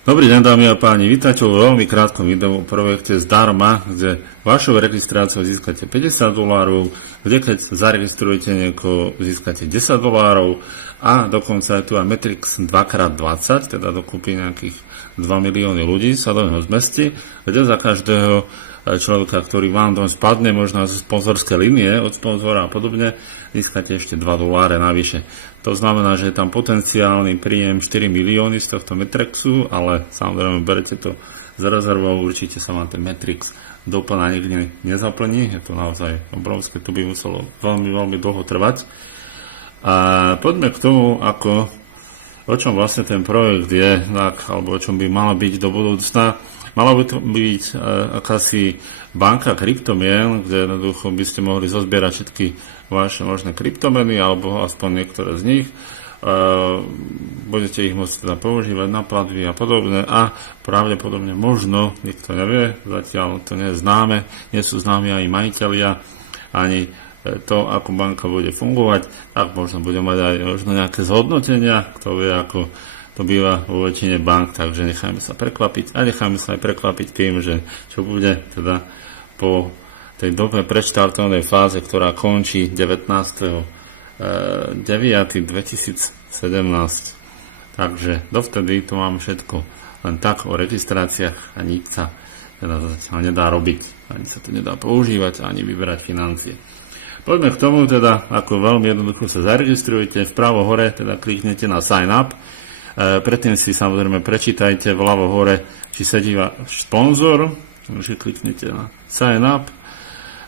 Dobrý deň, dámy a páni, vítajte vo veľmi krátkom videu o projekte Zdarma, kde vašou registráciou získate $50, kde keď zaregistrujete niekoho, získate $10 a dokonca je tu aj Matrix 2x20, teda dokúpi nejakých 2 milióny ľudí sa do neho zmestí, kde za každého človeka, ktorý vám doň spadne, možno z sponzorské linie od sponzora a podobne, získate ešte $2 navyše. To znamená, že je tam potenciálny príjem 4 milióny z tohto Matrixu, ale samozrejme berete to z rezervou, určite sa vám ten Matrix doplná nikdy nezaplní, je to naozaj obrovské, to by muselo veľmi, veľmi dlho trvať. A poďme k tomu, o čom vlastne ten projekt je, alebo o čom by mala byť do budúcna. Mala by to byť akási banka kryptomien, kde jednoducho by ste mohli zozbierať všetky vaše možné kryptomeny, alebo aspoň niektoré z nich. Budete ich môcť teda používať na platby a podobne a pravdepodobne možno, nikto nevie, zatiaľ to nie je známe, nie sú známi ani majiteľia, ani to, ako banka bude fungovať, tak možno bude mať aj možno nejaké zhodnotenia, kto vie, ako to býva vo väčšine bank, takže nechajme sa prekvapiť a nechajme sa aj prekvapiť tým, že čo bude teda po tej dobe predštartovnej fáze, ktorá končí 19.9.2017. Takže dovtedy to máme všetko len tak o registráciách a nič sa teda zatiaľ nedá robiť, ani sa to nedá používať, ani vyberať financie. Poďme k tomu teda, ako veľmi jednoducho sa zaregistrujete. Vpravo hore teda kliknete na Sign Up. Predtým si samozrejme prečítajte vľavo hore, či sedí váš sponzor. Takže kliknete na Sign Up.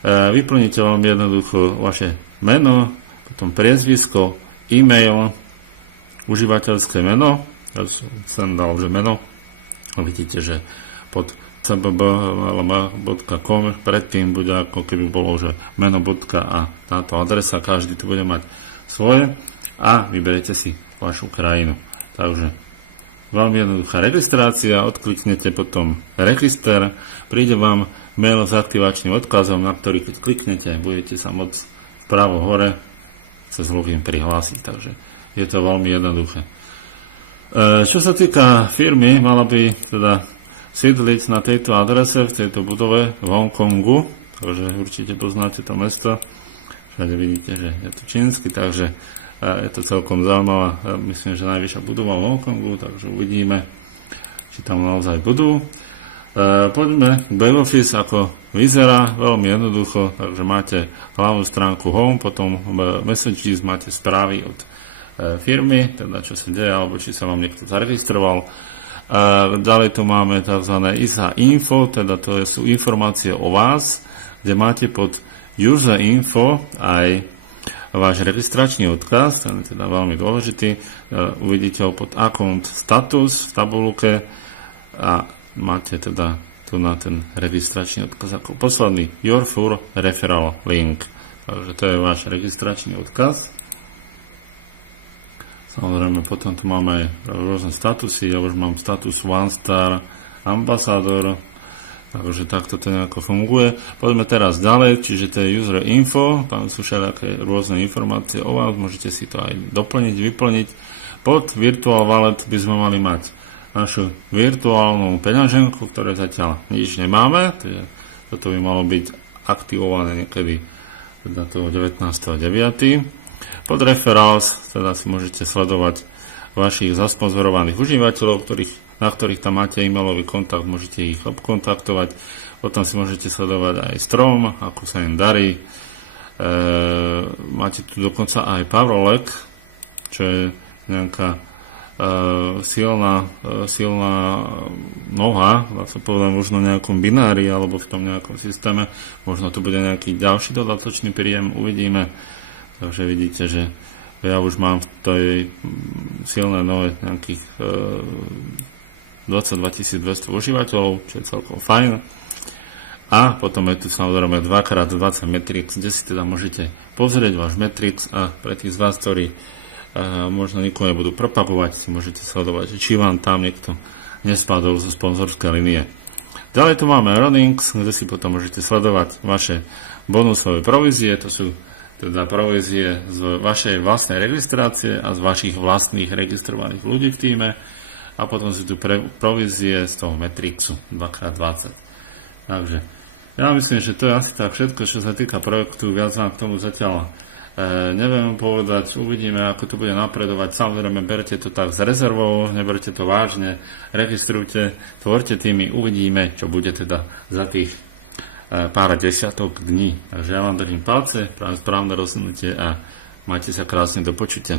Vyplníte veľmi jednoducho vaše meno, potom priezvisko, e-mail, užívateľské meno. Ja som dal, že meno. Vidíte, že pod cbb.com predtým bude ako keby bolo, že meno a táto adresa, každý tu bude mať svoje a vyberiete si vašu krajinu. Takže veľmi jednoduchá registrácia, odkliknete potom register, príde vám mail s aktivačným odkazom, na ktorý keď kliknete, budete sa môcť vpravo hore cez login prihlásiť, takže je to veľmi jednoduché. Čo sa týka firmy, mala by teda sídliť na tejto adrese, v tejto budove v Hongkongu, takže určite poznáte to mesto, všade vidíte, že je to čínsky, takže je to celkom zaujímavá, myslím, že najvyššia budova v Hongkongu, takže uvidíme, či tam naozaj budú. Poďme k back office, ako vyzerá, veľmi jednoducho, takže máte hlavnú stránku Home, potom messages, máte správy od firmy, teda čo sa deje, alebo či sa vám niekto zaregistroval. Ďalej tu máme tzv. ISA info, teda to sú informácie o vás, kde máte pod user info aj váš registračný odkaz, ten je teda veľmi dôležitý. Uvidíte ho pod account status v tabulke a máte teda tu na ten registračný odkaz ako posledný your full referral link. Takže to je váš registračný odkaz. Samozrejme, potom tu máme aj rôzne statusy. Ja už mám status One Star Ambassador, takže takto to nejako funguje. Poďme teraz ďalej, čiže to je user info, tam sú všelijaké rôzne informácie o vás, môžete si to aj doplniť, vyplniť. Pod Virtual Wallet by sme mali mať našu virtuálnu peňaženku, ktoré zatiaľ nič nemáme, toto by malo byť aktivované niekedy teda toho 19.9. Pod referrals teda si môžete sledovať vašich zasponzorovaných užívateľov, na ktorých tam máte e-mailový kontakt, môžete ich obkontaktovať. Potom si môžete sledovať aj strom, ako sa im darí. Máte tu dokonca aj Powerleg, čo je nejaká silná noha, dá sa povedať možno v nejakom binári alebo v tom nejakom systéme. Možno tu bude nejaký ďalší dodatočný príjem, uvidíme. Takže vidíte, že ja už mám v tej silnej nohe nejakých 22 200 užívateľov, čo je celkom fajn. A potom je tu samozrejme 2x20 Matrix, kde si teda môžete pozrieť váš Matrix a pre tých z vás, ktorí možno nikoho nebudú propagovať, si môžete sledovať, či vám tam niekto nespadol zo sponzorskej linie. Ďalej tu máme Earnings, kde si potom môžete sledovať vaše bonusové provízie, to sú teda provízie z vašej vlastnej registrácie a z vašich vlastných registrovaných ľudí v tíme. a potom sú tu provízie z toho Matrixu 2x20. Takže ja myslím, že to je asi tak všetko, čo sa týka projektu, viac vám k tomu zatiaľ neviem povedať, uvidíme, ako to bude napredovať. Samozrejme, berte to tak s rezervou, neberte to vážne, registrujte, tvorte týmy, uvidíme, čo bude teda za tých pár desiatok dní. Takže ja vám držím palce, práve správne rozhodnutie a majte sa krásne, do počutia.